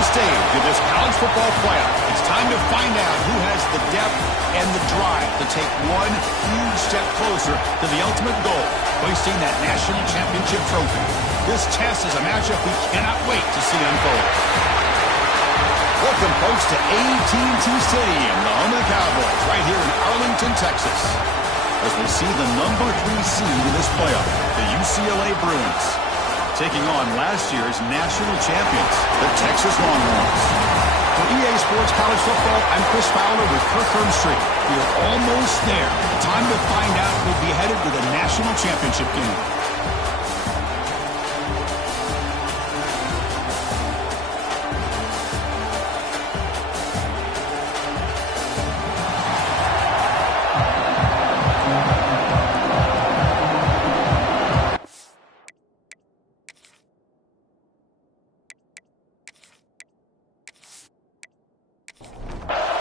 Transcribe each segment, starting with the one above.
final stage of this college football playoff. It's time to find out who has the depth and the drive to take one huge step closer to the ultimate goal, hoisting that national championship trophy. This test is a matchup we cannot wait to see unfold. Welcome, folks, to AT&T Stadium, the home of the Cowboys, right here in Arlington, Texas, as we see the number 3 seed in this playoff, the UCLA Bruins, taking on last year's national champions, the Texas Longhorns. For EA Sports College Football, I'm Chris Fowler with Kirk Herbstreit. We are almost there. Time to find out who'll be headed to the national championship game.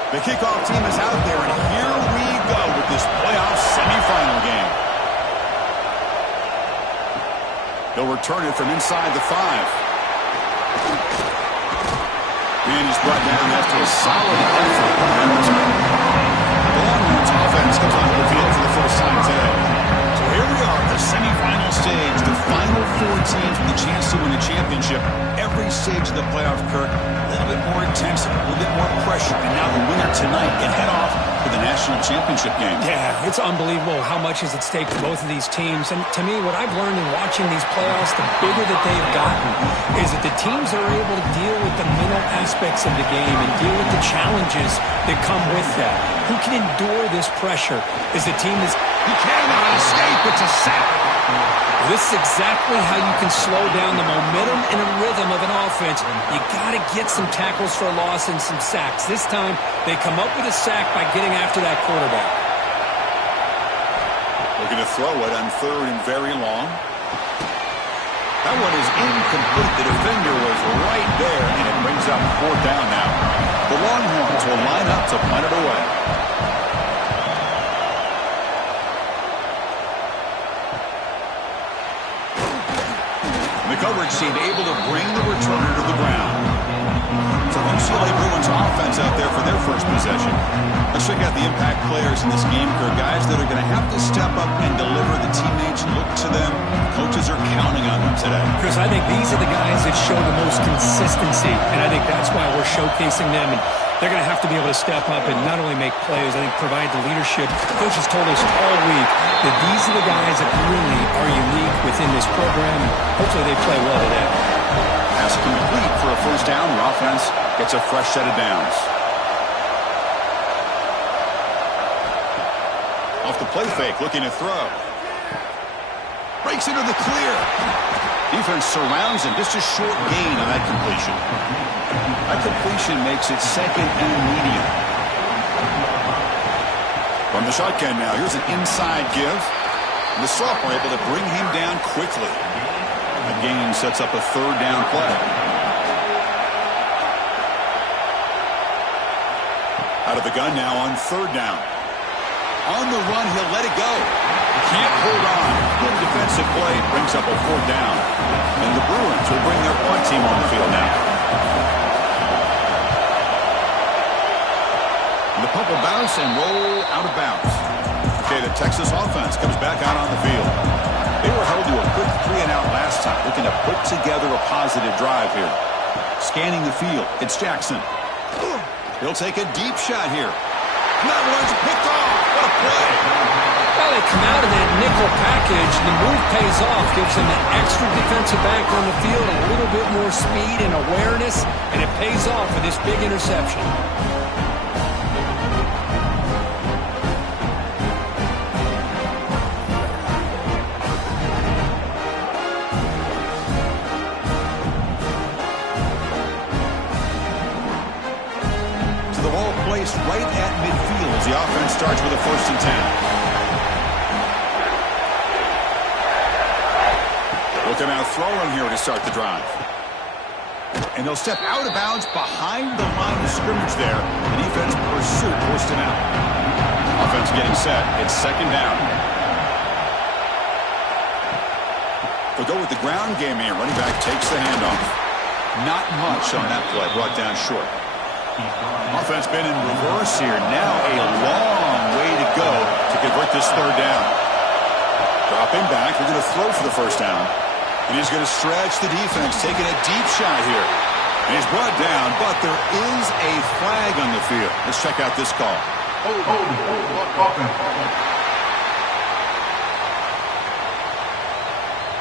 The kickoff team is out there, and here we go with this playoff semifinal game. They'll return it from inside the 5. And he's brought down after a solid effort from that return. The Longhorns offense comes onto the field for the first time today. So here we are, the semifinal stage, the final 4 teams with a chance to win a championship. Every stage of the playoff, Kirk, a little bit more intensity, a little bit more pressure, and now the winner tonight can head off to the national championship game. Yeah, it's unbelievable how much is at stake for both of these teams. And to me, what I've learned in watching these playoffs, the bigger that they've gotten, is that the teams are able to deal with the mental aspects of the game and deal with the challenges that come with that. Who can endure this pressure is the team that's... He cannot escape. It's a sack. This is exactly how you can slow down the momentum and the rhythm of an offense. You got to get some tackles for a loss and some sacks. This time, they come up with a sack by getting after that quarterback. Looking to throw it on 3rd and very long. That one is incomplete. The defender was right there, and it brings up 4th down now. The Longhorns will line up to punt it away. The coverage team able to bring the returner to the ground. So UCLA Bruins offense out there for their first possession. Let's check out the impact players in this game, guys that are going to have to step up and deliver. The teammates look to them. Coaches are counting on them today. Chris, I think these are the guys that show the most consistency, and I think that's why we're showcasing them. And they're going to have to be able to step up and not only make plays, I think provide the leadership. Coaches told us all week that these are the guys that really are unique within this program, and hopefully they play well today. Pass complete for a first down. The offense gets a fresh set of downs. Off the play fake, looking to throw. Breaks into the clear. Defense surrounds him. Just a short gain on that completion. That completion makes it 2nd and medium. From the shotgun now, here's an inside give. And the sophomore able to bring him down quickly. The gain sets up a 3rd down play. Out of the gun now on 3rd down. On the run, he'll let it go. Can't hold on. Good defensive play. Brings up a 4th down. And the Bruins will bring their punt team on the field now. And the punt will bounce and roll out of bounds. Okay, the Texas offense comes back out on the field. They were held to a quick 3-and-out last time, looking to put together a positive drive here. Scanning the field, it's Jackson. He'll take a deep shot here. That one's picked off. What a play. Well, they come out of that nickel package. The move pays off, gives them an extra defensive back on the field, a little bit more speed and awareness, and it pays off with this big interception. Placed right at midfield as the offense starts with a 1st and 10. Looking out throwing here to start the drive. And they'll step out of bounds behind the line of scrimmage there. The defense pursuit forced him out. Offense getting set. It's 2nd down. They'll go with the ground game here. Running back takes the handoff. Not much on that play, brought down short. Offense been in reverse here. Now a long way to go to convert this third down. Dropping back. They're going to throw for the first down. And he's going to stretch the defense, taking a deep shot here. And he's brought down, but there is a flag on the field. Let's check out this call.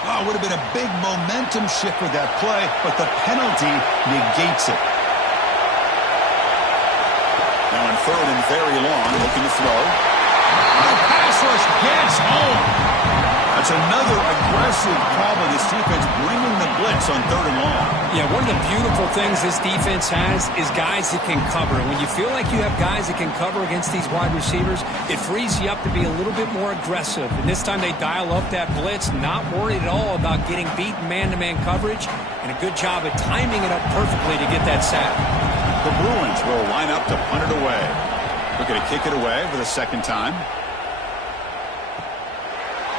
Wow, would have been a big momentum shift with that play, but the penalty negates it. Now on third and very long, looking to throw. The pass rush gets home. That's another aggressive call by this defense, bringing the blitz on third and long. Yeah, one of the beautiful things this defense has is guys that can cover. When you feel like you have guys that can cover against these wide receivers, it frees you up to be a little bit more aggressive. And this time they dial up that blitz, not worried at all about getting beat in man-to-man coverage, and a good job of timing it up perfectly to get that sack. The Bruins will line up to punt it away. Looking to kick it away for the second time.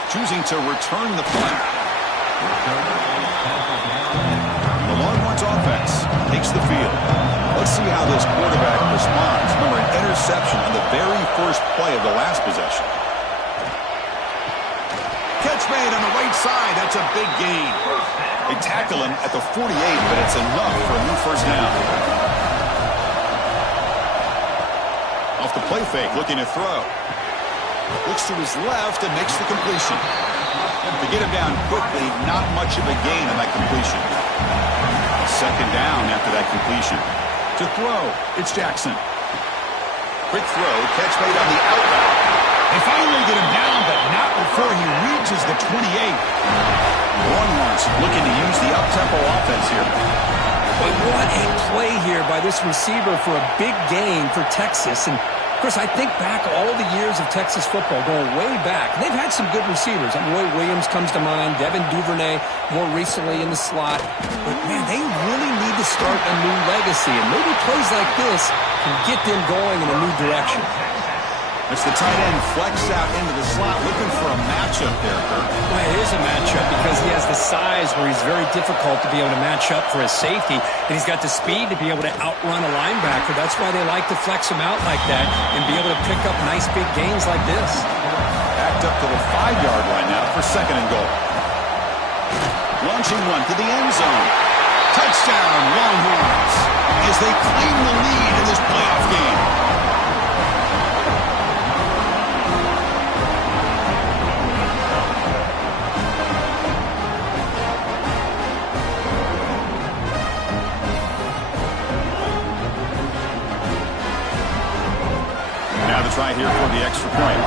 Choosing to return the punt. The Longhorns offense takes the field. Let's see how this quarterback responds. Remember, an interception on the very first play of the last possession. Catch made on the right side. That's a big gain. They tackle him at the 48, but it's enough for a new first down. Off the play fake, looking to throw. Looks to his left and makes the completion. To get him down quickly, not much of a gain on that completion. Second down after that completion. To throw, it's Jackson. Quick throw, catch made on the outlet. They finally get him down, but not before he reaches the 28. Longhorns looking to use the up-tempo offense here. But what a play here by this receiver for a big gain for Texas. And Chris, I think back all the years of Texas football, going way back. They've had some good receivers. Roy Williams comes to mind, Devin Duvernay more recently in the slot. But, man, they really need to start a new legacy. And maybe plays like this can get them going in a new direction. It's the tight end flex out into the slot, looking for a matchup there, Kirk. Well, it is a matchup because he has the size where he's very difficult to be able to match up for his safety, and he's got the speed to be able to outrun a linebacker. That's why they like to flex him out like that and be able to pick up nice big gains like this. Backed up to the 5-yard line now for second and goal. Launching one to the end zone. Touchdown, Longhorns, as they claim the lead in this playoff game. Try here for the extra point.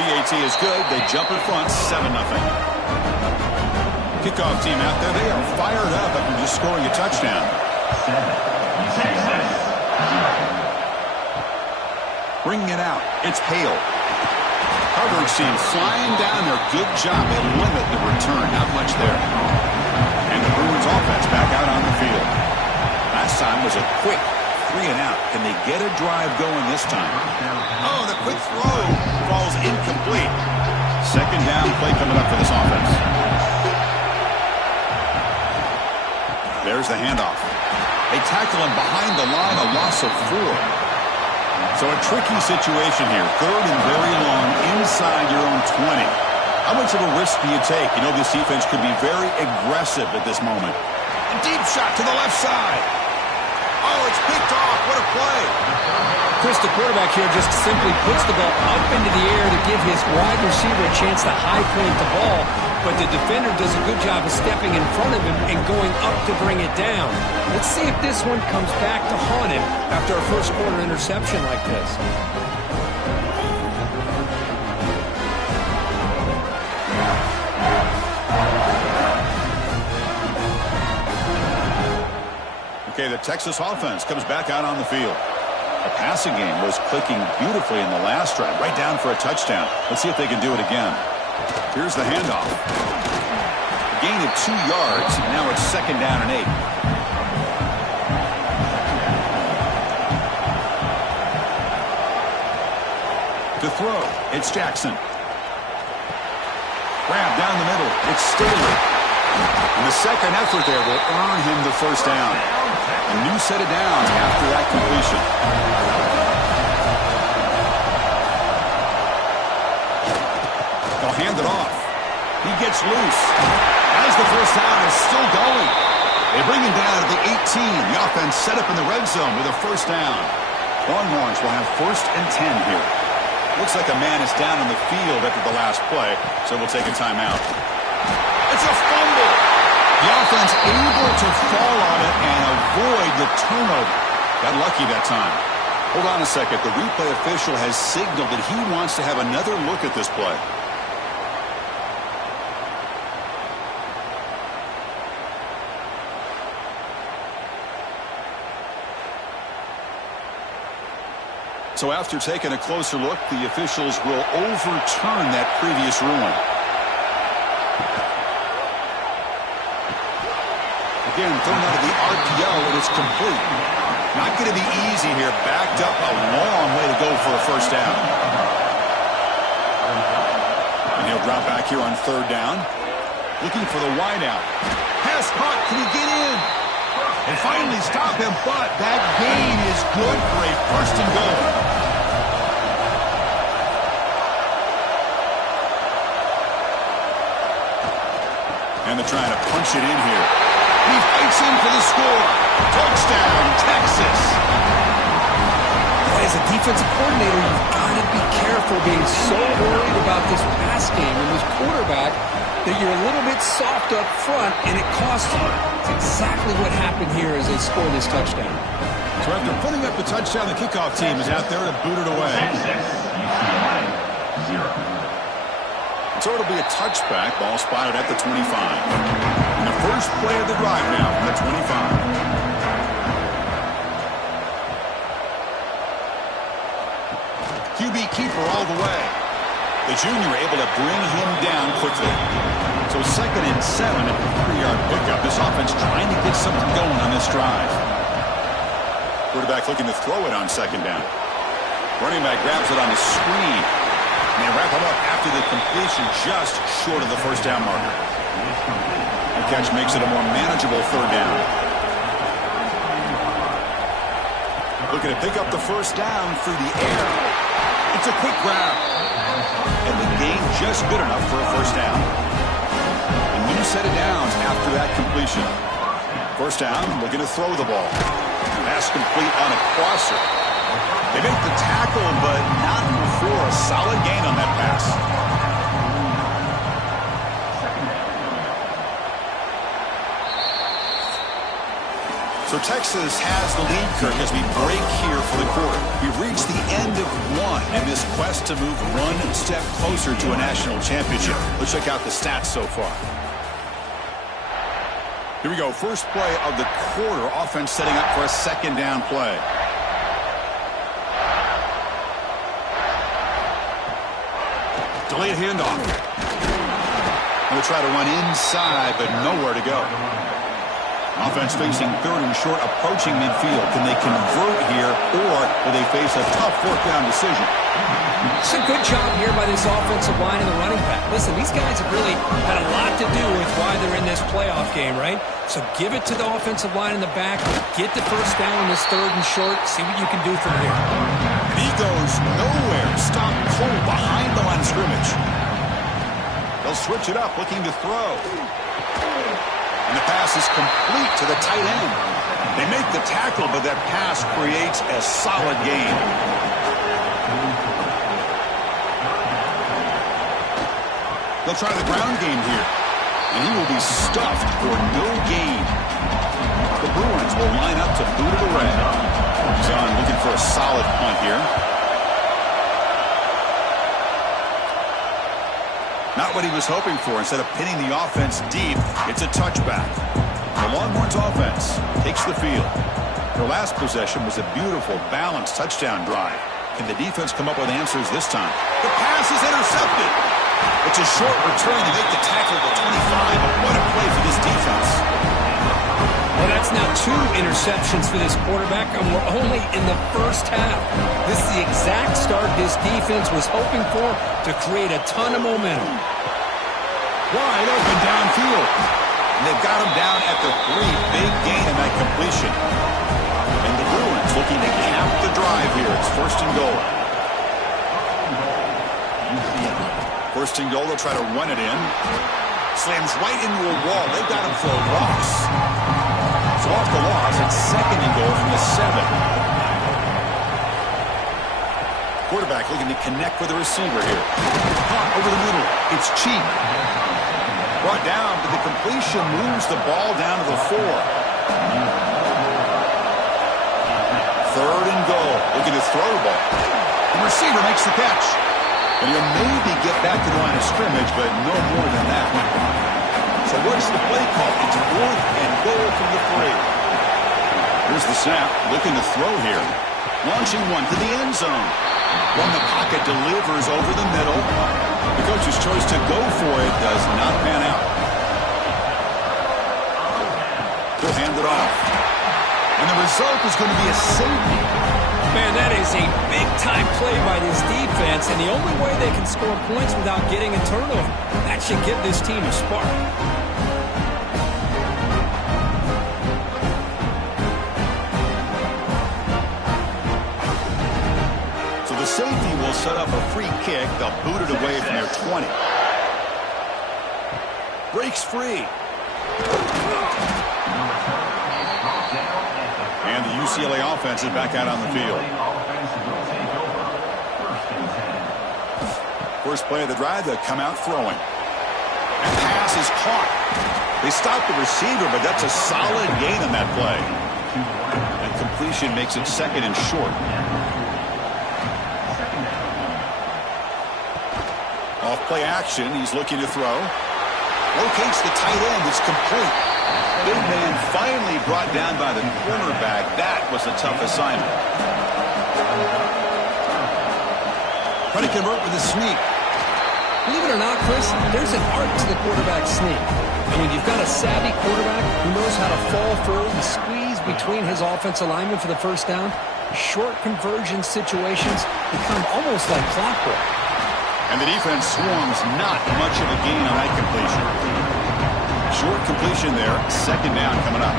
BAT is good. They jump in front, 7-0. Kickoff team out there. They are fired up after just scoring a touchdown. Bringing it out. It's Hale. Coverage team flying down there. Good job. They limit the return. Not much there. And the Bruins offense back out on the field. Last time was a quick 3-and-out. Can they get a drive going this time? Oh, the quick throw falls incomplete. Second down play coming up for this offense. There's the handoff. They tackle him behind the line, a loss of 4. So a tricky situation here. Third and very long inside your own 20. How much of a risk do you take? You know this defense could be very aggressive at this moment. A deep shot to the left side. Oh, it's picked off. What a play. Chris, the quarterback here just simply puts the ball up into the air to give his wide receiver a chance to high point the ball, but the defender does a good job of stepping in front of him and going up to bring it down. Let's see if this one comes back to haunt him after a first quarter interception like this. Okay, the Texas offense comes back out on the field. The passing game was clicking beautifully in the last drive, right down for a touchdown. Let's see if they can do it again. Here's the handoff. A gain of 2 yards. Now it's second down and 8. To throw, it's Jackson. Grab down the middle. It's Staley. And the second effort there will earn him the first down. A new set of downs after that completion. They'll hand it off. He gets loose. As the first down is still going. They bring him down at the 18. The offense set up in the red zone with a first down. Longhorns will have 1st and 10 here. Looks like a man is down on the field after the last play, so we'll take a timeout. It's a fumble. The offense able to fall on it and avoid the turnover. Got lucky that time. Hold on a second. The replay official has signaled that he wants to have another look at this play. So after taking a closer look, the officials will overturn that previous ruling. Again, thrown out of the RPO, and it's complete. Not going to be easy here. Backed up a long way to go for a first down. And he'll drop back here on 3rd down. Looking for the wideout. Pass caught. Can he get in? They finally stop him, but that gain is good for a 1st and goal. And they're trying to punch it in here. He fights in for the score. Touchdown, Texas. As a defensive coordinator, you've got to be careful being so worried about this pass game and this quarterback that you're a little bit soft up front, and it costs you. It's exactly what happened here as they score this touchdown. So after putting up the touchdown, the kickoff team is out there to boot it away. So it'll be a touchback. Ball spotted at the 25. And the first play of the drive now from the 25. QB keeper all the way. The junior able to bring him down quickly. So 2nd and 7 at the 3-yard pickup. This offense trying to get something going on this drive. Quarterback looking to throw it on 2nd down. Running back grabs it on the screen. And they wrap him up after the completion just short of the first down marker. The catch makes it a more manageable 3rd down. Looking to pick up the first down through the air. It's a quick grab. And the gain just good enough for a first down. A new set of downs after that completion. First down, looking to throw the ball. Pass complete on a crosser. They make the tackle, but not before a solid gain on that pass. So Texas has the lead, Kirk, as we break here for the quarter. We've reached the end of one in this quest to move one step closer to a national championship. Let's check out the stats so far. Here we go. First play of the quarter. Offense setting up for a 2nd down play. Delayed handoff. They'll try to run inside, but nowhere to go. Offense facing 3rd and short, approaching midfield. Can they convert here, or will they face a tough 4th down decision? It's a good job here by this offensive line and the running back. Listen, these guys have really had a lot to do with why they're in this playoff game, right? So give it to the offensive line in the back. Get the first down in this 3rd and short. See what you can do from here. And he goes nowhere. Stop cold behind the line of scrimmage. They'll switch it up, looking to throw. And the pass is complete to the tight end. They make the tackle, but that pass creates a solid gain. They'll try the ground game here. And he will be stuffed for no gain. The Bruins will line up to boot it away. John looking for a solid punt here. Not what he was hoping for. Instead of pinning the offense deep, it's a touchback. The Longhorns offense takes the field. Their last possession was a beautiful, balanced touchdown drive. Can the defense come up with answers this time? The pass is intercepted. It's a short return to make the tackle at the 25, but what a play for this defense. Well, that's now 2 interceptions for this quarterback, and we're only in the first half. This is the exact start this defense was hoping for to create a ton of momentum. Wide open downfield. And they've got him down at the 3. Big gain in that completion. And the Bruins looking to cap the drive here. It's first and goal. First and goal, they'll try to run it in. Slams right into a wall. They've got him for a loss. So off the loss, it's second and goal from the 7. Quarterback looking to connect with the receiver here. Caught over the middle. It's cheap. Brought down, but the completion moves the ball down to the 4. Third and goal. Looking to throw the ball. The receiver makes the catch. And he'll maybe get back to the line of scrimmage, but no more than that. So what's the play call? It's fourth and goal from the 3. Here's the snap. Looking to throw here. Launching one to the end zone. From the pocket, delivers over the middle. The coach's choice to go for it does not pan out. He'll hand it off. And the result is going to be a safety. Man, that is a big-time play by this defense, and the only way they can score points without getting a turnover. That should give this team a spark. So the safety will set up a free kick. They'll boot it away from their 20. Breaks free. And the UCLA offense is back out on the field. First play of the drive, they'll come out throwing. And pass is caught. They stop the receiver, but that's a solid gain on that play. And completion makes it second and short. Off play action, he's looking to throw. Locates the tight end, it's complete. Big man finally brought down by the cornerback. That was a tough assignment. Trying to convert with a sneak. Believe it or not, Chris, there's an art to the quarterback sneak. And when you've got a savvy quarterback who knows how to fall through and squeeze between his offensive linemen for the first down, short conversion situations become almost like clockwork. And the defense swarms not much of a gain on that completion. Short completion there. Second down coming up.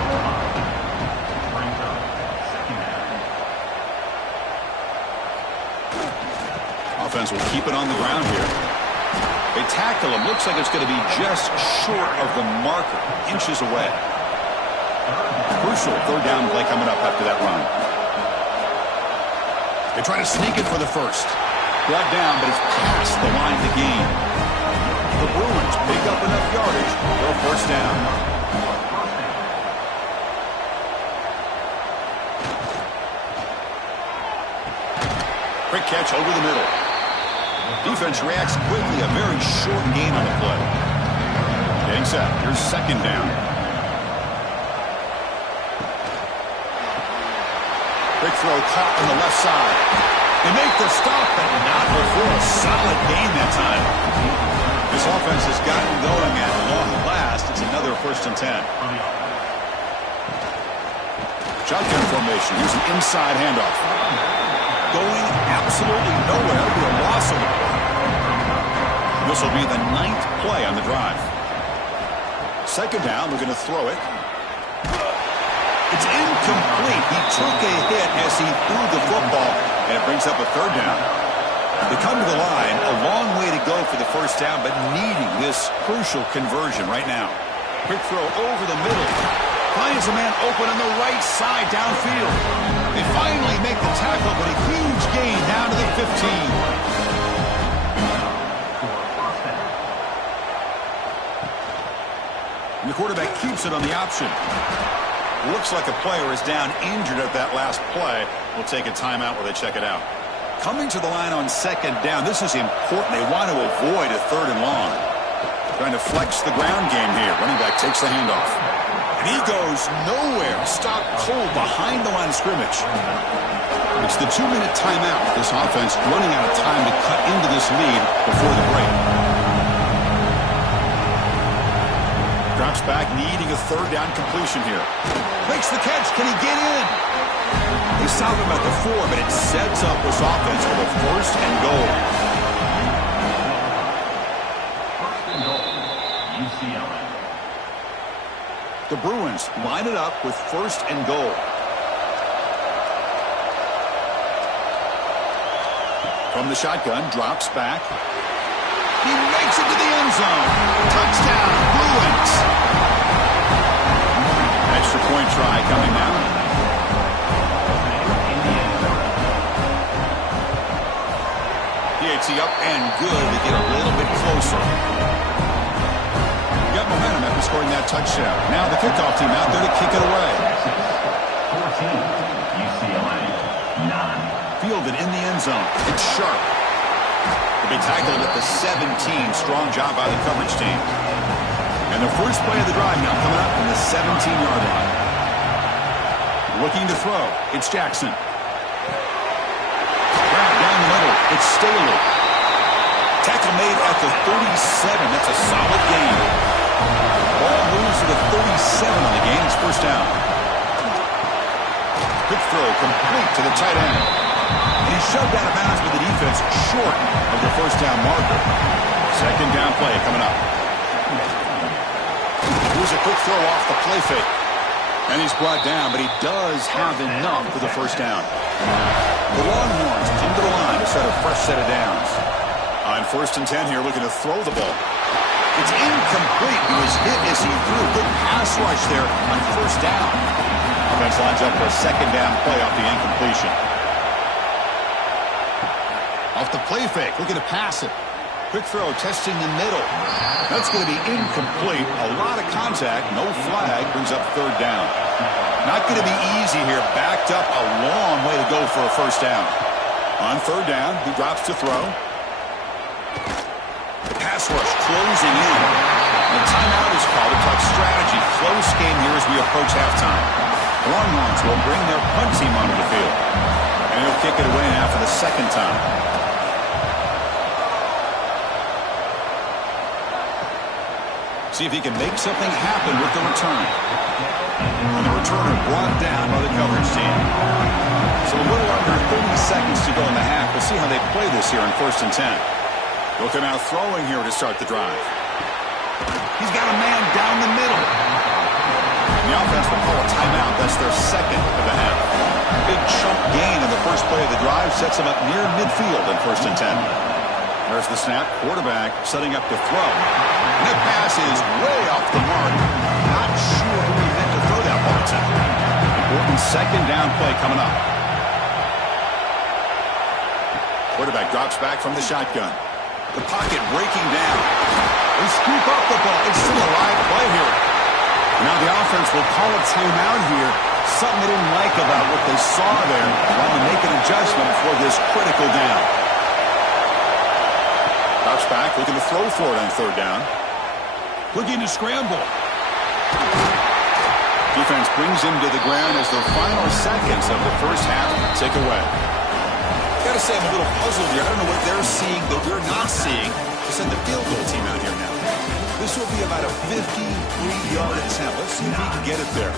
Offense will keep it on the ground here. They tackle him. Looks like it's going to be just short of the marker. Inches away. Crucial third down play coming up after that run. They try to sneak it for the first. Brought down, but it's past the line of the game. The Bruins pick up enough yardage for a first down. Quick catch over the middle. Defense reacts quickly. A very short gain on the play. Getting set. Here's second down. Quick throw caught on the left side. They make the stop, but not before a solid gain that time. This offense has gotten going at long last. It's another first and 10. Shotgun formation. Here's an inside handoff. Going absolutely nowhere to a loss of the play. This will be the 9th play on the drive. Second down, we're going to throw it. It's incomplete. He took a hit as he threw the football, and it brings up a third down. They come to the line, a long way to go for the first down, but needing this crucial conversion right now. Quick throw over the middle. Finds a man open on the right side downfield. They finally make the tackle, but a huge gain down to the 15. And the quarterback keeps it on the option. Looks like a player is down injured at that last play. We'll take a timeout while they check it out. Coming to the line on second down. This is important. They want to avoid a third and long. Trying to flex the ground game here. Running back takes the handoff. And he goes nowhere. Stopped cold behind the line of scrimmage. It's the 2-minute timeout. This offense running out of time to cut into this lead before the break. Drops back, needing a third down completion here. Makes the catch. Can he get in? They stop him at the 4, but it sets up this offense for the first and goal. The Bruins line it up with 1st and goal. From the shotgun, drops back. He makes it to the end zone. Touchdown, Bruins. Extra point try coming now. PAT up and good to get a little bit closer. Got momentum after scoring that touchdown. Now the kickoff team out there to kick it away. 14, UCLA, 9. Fielded in the end zone. It's sharp. To be tackled at the 17. Strong job by the coverage team. And the first play of the drive now coming up from the 17-yard line. Looking to throw. It's Jackson. Grab down the middle. It's Staley. Tackle made at the 37. That's a solid gain. Ball moves to the 37 on the game. It's first down. Quick throw complete to the tight end. And he's shoved out of bounds with the defense short of the first down marker. Second down play coming up. Here's a quick throw off the play fake. And he's brought down, but he does have enough for the first down. The Longhorns come to the line to start a fresh set of downs. On 1st and 10 here, looking to throw the ball. It's incomplete. He was hit as he threw. Good pass rush there on first down. Offense lines up for a second down play off the incompletion. Off the play fake, looking to pass it. Quick throw, testing the middle. That's going to be incomplete. A lot of contact, no flag, brings up third down. Not going to be easy here. Backed up a long way to go for a first down. On third down, he drops to throw. The pass rush closing in. The timeout is called to talk strategy. Close game here as we approach halftime. The Longhorns will bring their punt team onto the field. And he'll kick it away now for the second time. See if he can make something happen with the return. And the returner brought down by the coverage team. So a little under 30 seconds to go in the half. We'll see how they play this here in 1st and 10. Looking out throwing here to start the drive. He's got a man down the middle. And the offense will call a timeout. That's their second of the half. Big chunk gain in the first play of the drive sets them up near midfield in 1st and 10. There's the snap. Quarterback setting up to throw. And that pass is way off the mark. Not sure who he meant to throw that ball to. Important second down play coming up. Quarterback drops back from the shotgun. The pocket breaking down. They scoop up the ball. It's still a live play here. Now the offense will call a timeout here. Something they didn't like about what they saw there. Want to make an adjustment for this critical down. Drops back, looking to throw for it on third down. Looking to scramble. Defense brings him to the ground as the final seconds of the first half tick away. Gotta say, I'm a little puzzled here. I don't know what they're seeing that we're not seeing to send the field goal team out here now. This will be about a 53-yard attempt. Let's see if we can get it there.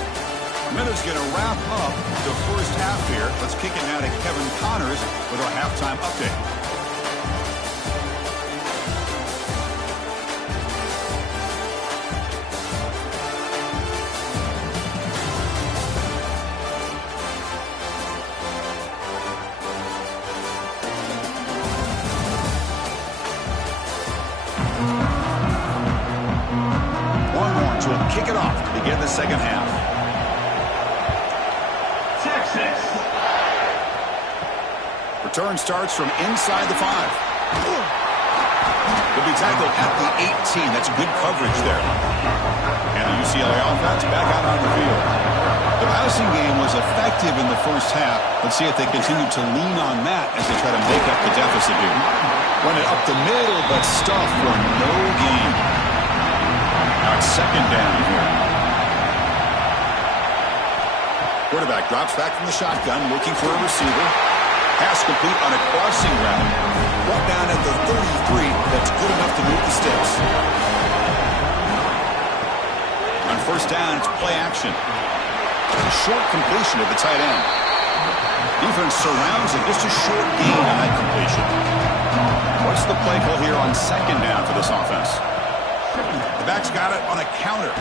Miller's going to wrap up the first half here. Let's kick it now to Kevin Connors with our halftime update. Will kick it off to begin the second half. Texas. Return starts from inside the 5. Will be tackled at the 18. That's good coverage there. And the UCLA offense back out on the field. The passing game was effective in the first half. Let's see if they continue to lean on that as they try to make up the deficit here. Run it up the middle, but stuff for no gain. Now it's second down here. Quarterback drops back from the shotgun, looking for a receiver. Pass complete on a crossing route. Brought down at the 33. That's good enough to move the sticks. On first down, it's play action. A short completion to the tight end. Defense surrounds it. Just a short gain on that completion. What's the play call here on second down for this offense? The back's got it on a counter.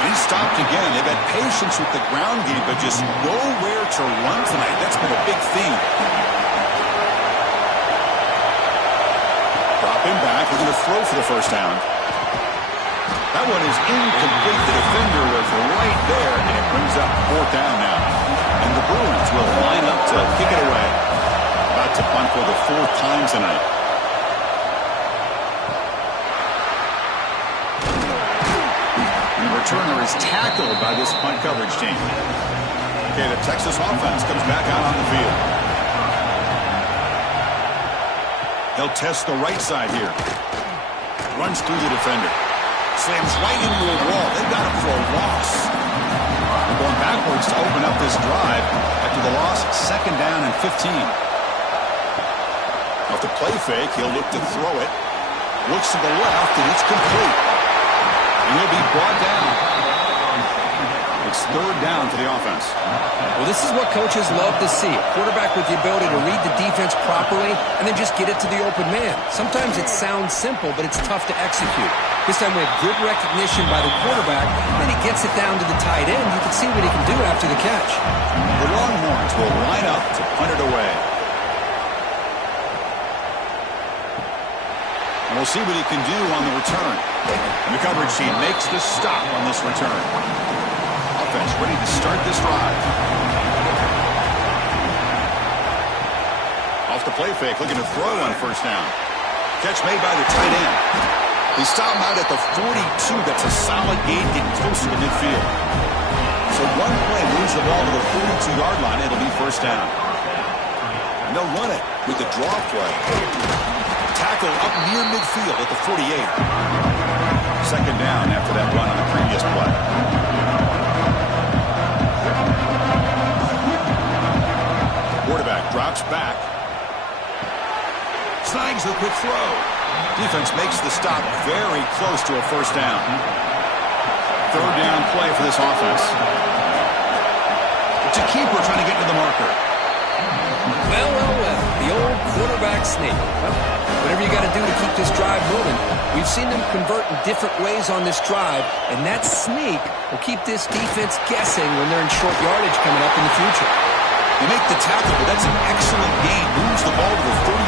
He stopped again. They've had patience with the ground game, but just nowhere to run tonight. That's been a big theme. Dropping back. We're going to throw for the first down. That one is incomplete. The defender was right there, and it brings up fourth down now. And the Bruins will line up to kick it away. About to punt for the fourth time tonight. And the returner is tackled by this punt coverage team. Okay, the Texas offense comes back out on the field. He'll test the right side here. Runs through the defender. Slams right into a wall. They've got him for a loss. They're going backwards to open up this drive after the loss. Second down and 15. Off the play fake, he'll look to throw it. Looks to the left, and it's complete. And he'll be brought down. It's third down for the offense. Well, this is what coaches love to see. A quarterback with the ability to read the defense properly and then just get it to the open man. Sometimes it sounds simple, but it's tough to execute. This time we have good recognition by the quarterback, then he gets it down to the tight end. You can see what he can do after the catch. The Longhorns will line up to punt it away. And we'll see what he can do on the return. And the coverage team makes the stop on this return. Offense ready to start this drive. Off the play fake, looking to throw on first down. Catch made by the tight end. They stop him out at the 42. That's a solid gain, getting closer to midfield. So one play moves the ball to the 42-yard line. It'll be first down. And they'll run it with the draw play. Tackle up near midfield at the 48. Second down after that run on the previous play. Quarterback drops back. Snags the quick throw. Defense makes the stop very close to a first down. Third down play for this offense. It's a keeper trying to get to the marker. Well. The old quarterback sneak. Well, whatever you got to do to keep this drive moving. We've seen them convert in different ways on this drive, and that sneak will keep this defense guessing when they're in short yardage coming up in the future. They make the tackle, but that's an excellent gain. Moves the ball to the 33.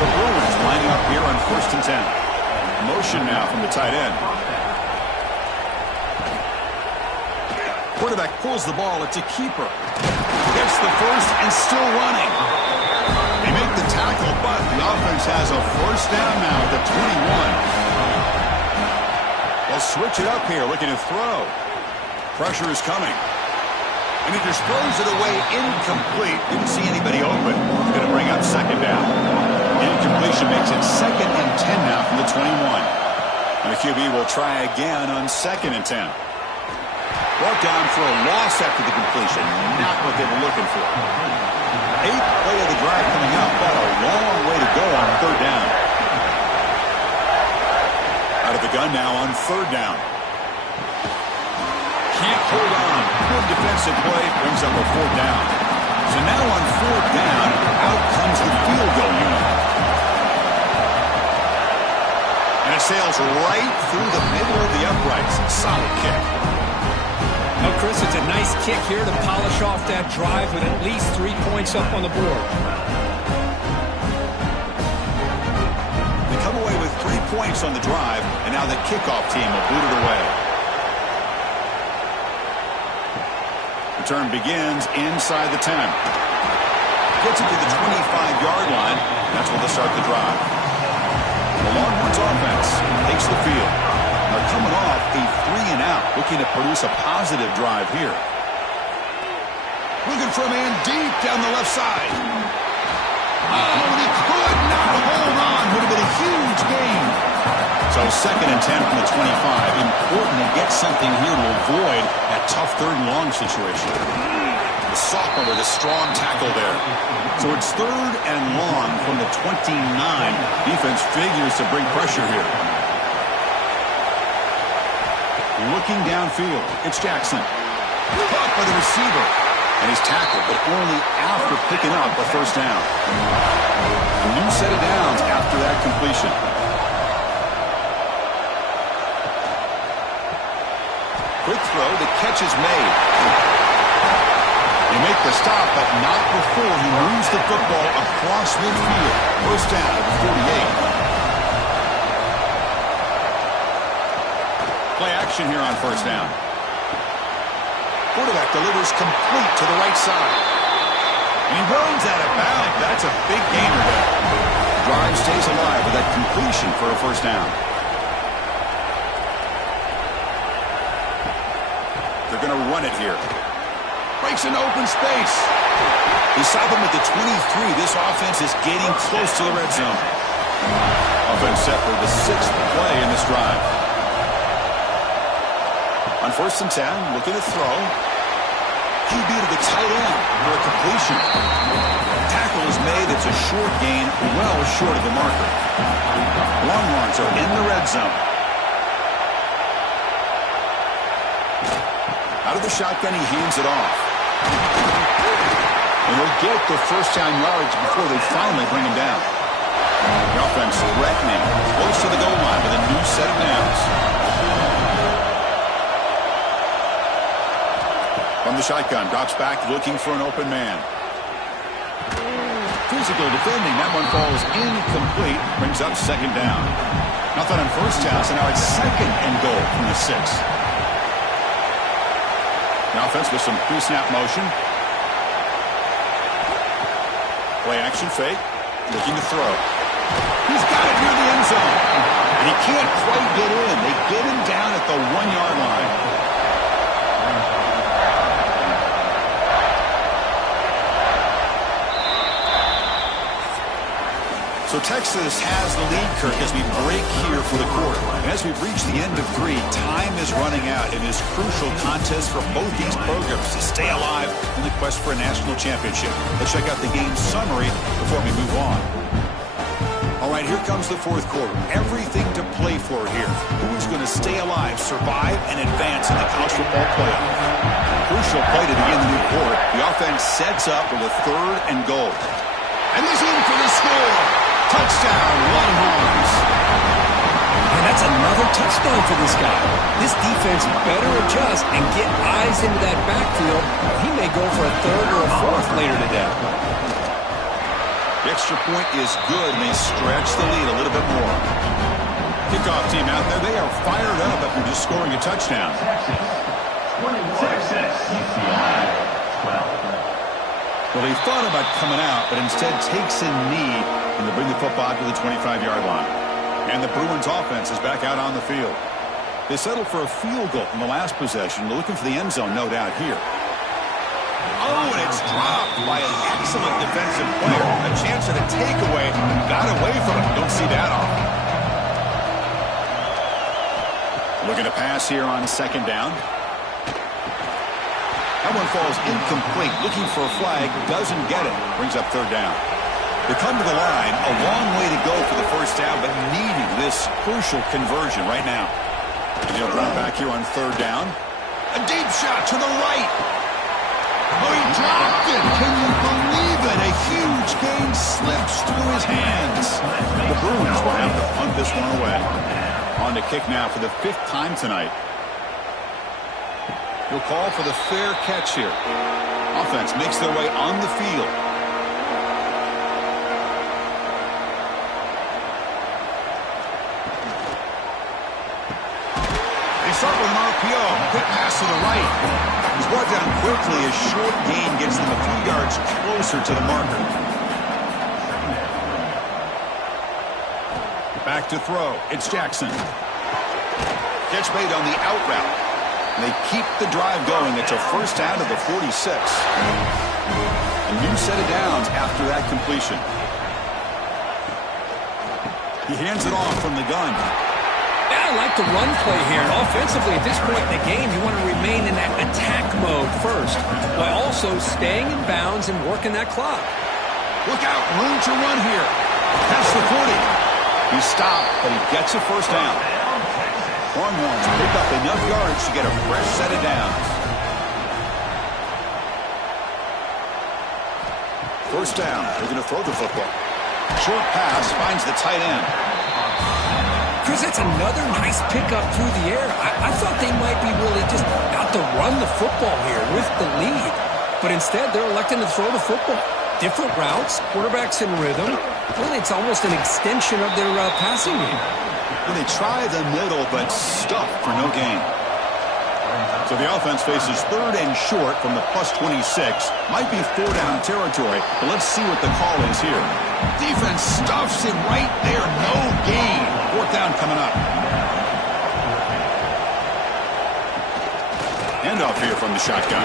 The Bruins lining up here on first and 10. Motion now from the tight end. Quarterback pulls the ball. It's a keeper. Gets the first and still running. They make the tackle, but the offense has a first down now at the 21. They'll switch it up here, looking to throw. Pressure is coming. And he just throws it away incomplete. Didn't see anybody open. Going to bring up second down. Incompletion makes it second and 10 now from the 21. And the QB will try again on second and 10. Brought down for a loss after the completion. Not what they were looking for. Eighth play of the drive coming up. Got a long way to go on third down. Out of the gun now on third down. Can't hold on. Good defensive play. Brings up a fourth down. So now on fourth down, out comes the field goal unit. And it sails right through the middle of the uprights. Solid kick. Well, Chris, it's a nice kick here to polish off that drive with at least 3 points up on the board. They come away with 3 points on the drive, and now the kickoff team will boot it away. Return begins inside the 10. Gets it to the 25-yard line. That's where they'll start the drive. The Longhorns offense takes the field. They're coming off a 3-and-out, looking to produce a positive drive here. Looking for a man deep down the left side. Oh, and he could not hold on. Would have been a huge gain. So second and 10 from the 25. Important to get something here to avoid that tough third and long situation. The sophomore with a strong tackle there. So it's third and long from the 29. Defense figures to bring pressure here. Looking downfield, it's Jackson. Caught by the receiver. And he's tackled, but only after picking up a first down. A new set of downs after that completion. Quick throw. The catch is made. They make the stop, but not before he moves the football across midfield. First down at the 48. Play action here on first down. Quarterback delivers complete to the right side. And he runs out of bounds. That's a big gainer there. Drive stays alive with that completion for a first down. They're going to run it here. Breaks an open space. They stop him at the 23. This offense is getting close to the red zone. Offense set for the 6th play in this drive. On first and 10, looking to throw. QB to the tight end for a completion. Tackle is made. It's a short gain, well short of the marker. Longhorns are in the red zone. Out of the shotgun, he hands it off. And they'll get the first down yards before they finally bring him down. The offense threatening, close to the goal line with a new set of downs. From the shotgun, drops back looking for an open man. Physical defending, that one falls incomplete, brings up second down. Nothing on first down, so now it's second and goal from the 6. The offense with some pre-snap motion. Play action fake. Looking to throw. He's got it near the end zone. And he can't quite get in. They get him down at the 1-yard line. So Texas has the lead, Kirk, as we break here for the quarter. And as we've reached the end of 3, time is running out in this crucial contest for both these programs to stay alive in the quest for a national championship. Let's check out the game summary before we move on. All right, here comes the 4th quarter. Everything to play for here. Who's going to stay alive, survive, and advance in the college football playoff? Crucial play to begin the new quarter. The offense sets up with a 3rd and goal. And he's in for the score. Touchdown, Longhorns. And that's another touchdown for this guy. This defense better adjust and get eyes into that backfield. He may go for a 3rd or a 4th later today. The extra point is good, and they stretch the lead a little bit more. Kickoff team out there, they are fired up after just scoring a touchdown. Texas, UCLA, 12. Well, he thought about coming out, but instead takes a knee and they bring the football to the 25-yard line. And the Bruins offense is back out on the field. They settled for a field goal in the last possession. They're looking for the end zone, no doubt, here. Oh, and it's dropped by an excellent defensive player. A chance at a takeaway. Got away from it. Don't see that often. Looking to pass here on second down. That one falls incomplete. Looking for a flag. Doesn't get it. Brings up third down. They come to the line. A long way to go for the first down, but needing this crucial conversion right now. And they'll run back here on third down. A deep shot to the right. Oh, he dropped it. Can you believe it? A huge gain slips through his hands. The Bruins will have to punt this one away. On to kick now for the 5th time tonight. He'll call for the fair catch here. Offense makes their way on the field. They start with an RPO. Quick pass to the right. He's brought down quickly. A short gain gets them a few yards closer to the marker. Back to throw. It's Jackson. Catch made on the out route. They keep the drive going. It's a first down to the 46. A new set of downs after that completion. He hands it off from the gun. Yeah, I like the run play here. And offensively, at this point in the game, you want to remain in that attack mode first, while also staying in bounds and working that clock. Look out, room to run here. That's the 40. He stopped, but he gets a first down. Longhorns pick up enough yards to get a fresh set of downs. First down. They're going to throw the football. Short pass finds the tight end. Chris, that's another nice pickup through the air. I thought they might be really just out to run the football here with the lead. But instead, they're electing to throw the football. Different routes, quarterbacks in rhythm. Really, it's almost an extension of their passing game. Well, they try the middle, but stuff for no gain. So the offense faces 3rd and short from the +26. Might be 4-down territory, but let's see what the call is here. Defense stuffs him right there. No gain. 4th down coming up. Handoff here from the shotgun.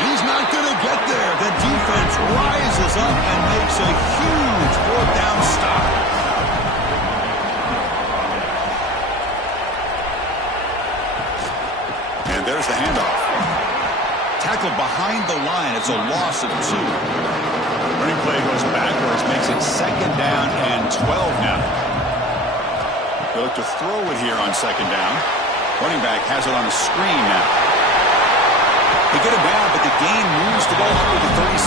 He's not going to get there. The defense rises up and makes a huge 4th down stop. There's the handoff. Tackled behind the line. It's a loss of 2. Running play goes backwards, makes it 2nd down and 12 now. They look to throw it here on 2nd down. Running back has it on a screen now. They get it down, but the gain moves the ball up to the 36.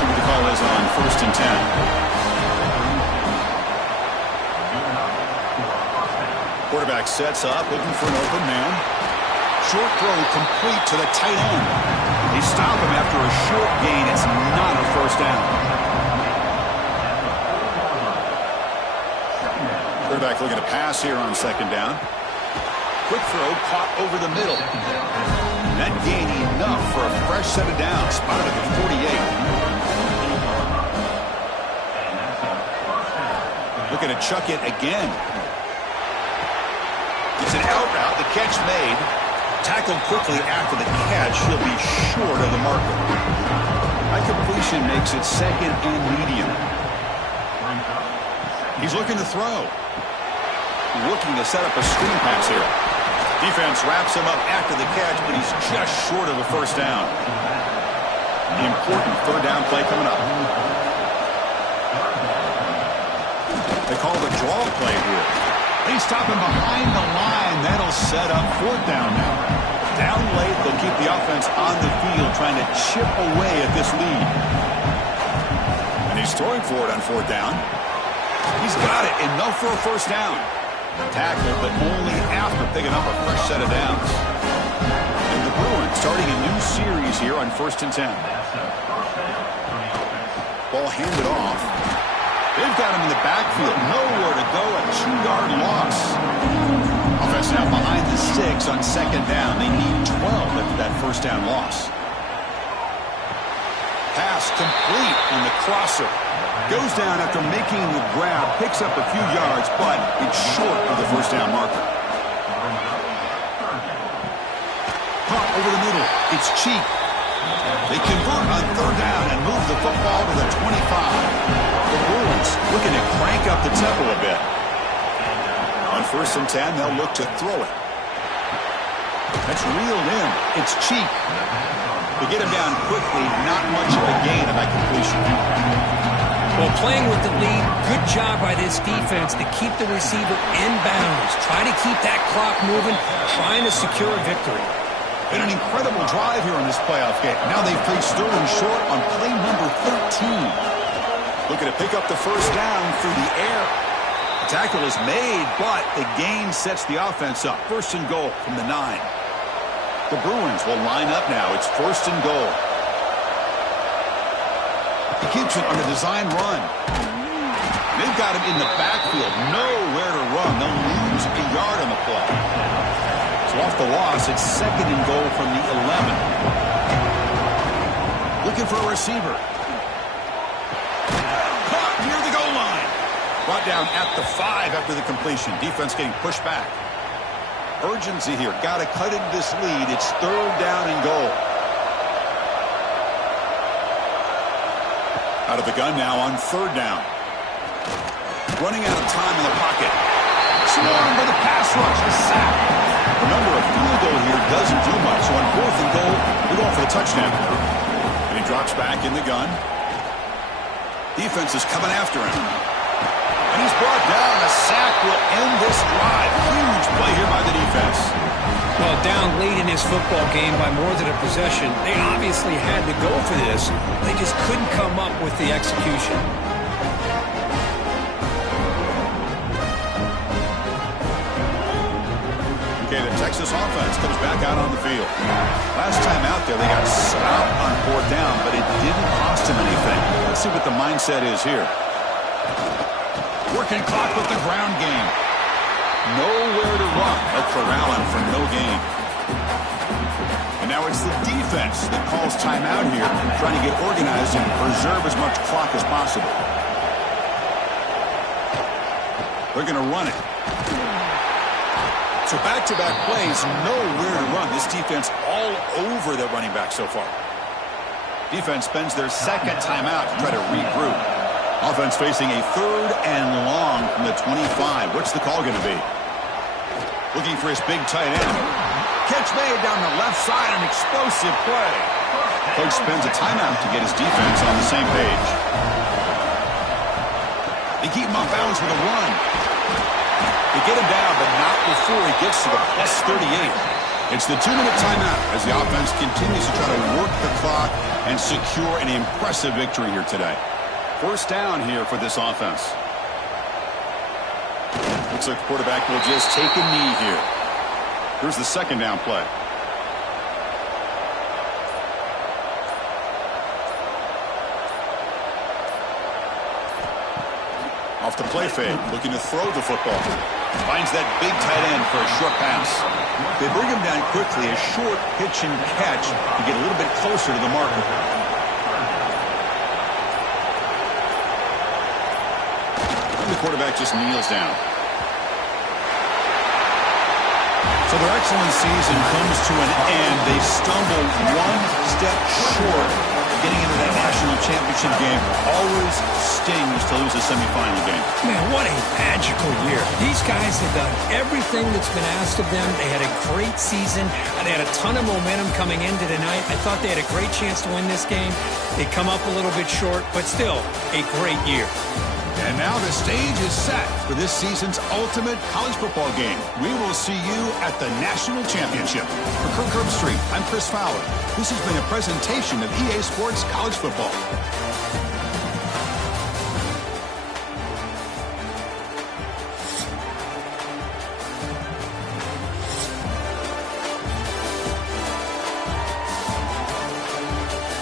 See what the call is on 1st and 10. Quarterback sets up, looking for an open man. Short throw complete to the tight end. They stop him after a short gain. It's not a 1st down. Quarterback looking to pass here on 2nd down. Quick throw caught over the middle. That gain enough for a fresh set of downs. Spotted at the 48. Looking to chuck it again. It's an out route. The catch made. Tackled quickly after the catch. He'll be short of the marker. That completion makes it 2nd and medium. He's looking to throw. Looking to set up a screen pass here. Defense wraps him up after the catch, but he's just short of a 1st down. The important 3rd down play coming up. They call the draw play here. They stop him behind the line. That'll set up 4th down now. Down late, they'll keep the offense on the field trying to chip away at this lead. And he's throwing for it on 4th down. He's got it. Enough for a 1st down. Tackled, but only after picking up a fresh set of downs. And the Bruins starting a new series here on 1st and 10. Ball handed off. They've got him in the backfield. Nowhere to go. A 2-yard loss. Offense now behind the 6 on 2nd down. They need 12 after that 1st down loss. Pass complete on the crosser. Goes down after making the grab. Picks up a few yards, but it's short of the 1st down marker. Caught over the middle. It's cheap. They convert on 3rd down and move the football to the 25. The Bruins looking to crank up the tempo a bit. On 1st and 10, they'll look to throw it. That's reeled in. It's cheap. They get him down quickly. Not much of a gain of that completion. Well, playing with the lead, good job by this defense to keep the receiver in bounds. Try to keep that clock moving, trying to secure a victory. And an incredible drive here in this playoff game. Now they've played Sterling short on play number 13. Looking to pick up the 1st down through the air. The tackle is made, but the gain sets the offense up. 1st and goal from the 9. The Bruins will line up now. It's 1st and goal. He keeps it on a design run. They've got him in the backfield. Nowhere to run. They'll lose a yard on the play. So off the loss, it's 2nd and goal from the 11. Looking for a receiver. Caught near the goal line. Brought down at the 5 after the completion. Defense getting pushed back. Urgency here. Got to cut into this lead. It's 3rd down and goal. Out of the gun now on 3rd down. Running out of time in the pocket. Swarmed by the pass rush. A sack. Remember, a field goal here doesn't do much. So on 4th and goal, we're going for the touchdown. And he drops back in the gun. Defense is coming after him. And he's brought down. A sack will end this drive. Huge play here by the defense. Well, down late in his football game by more than a possession, they obviously had to go for this. They just couldn't come up with the execution. Okay, the Texas offense comes back out on the field. Last time out there, they got stopped on 4th down, but it didn't cost them anything. Let's see what the mindset is here. Working clock with the ground game. Nowhere to run. They'll corral him for no gain. And now it's the defense that calls timeout here, trying to get organized and preserve as much clock as possible. They're going to run it. So back-to-back plays, nowhere to run. This defense all over the running back so far. Defense spends their second timeout to try to regroup. Offense facing a 3rd and long from the 25. What's the call going to be? Looking for his big tight end. Catch made down the left side, an explosive play. Coach spends a timeout to get his defense on the same page. They keep him off balance with a run. They get him down, but not before he gets to the plus 38. It's the 2-minute timeout as the offense continues to try to work the clock and secure an impressive victory here today. 1st down here for this offense. Looks like the quarterback will just take a knee here. Here's the 2nd down play. Off the play fake, looking to throw the football. Finds that big tight end for a short pass. They bring him down quickly, a short pitch and catch to get a little bit closer to the marker. And the quarterback just kneels down. So their excellent season comes to an end. They stumble one step short getting into that national championship game. Always stings to lose a semifinal game. Man, what a magical year. These guys have done everything that's been asked of them. They had a great season. They had a ton of momentum coming into tonight. I thought they had a great chance to win this game. They come up a little bit short, but still a great year. And now the stage is set for this season's ultimate college football game. We will see you at the National Championship. For Kirk Herbstreit, I'm Chris Fowler. This has been a presentation of EA Sports College Football.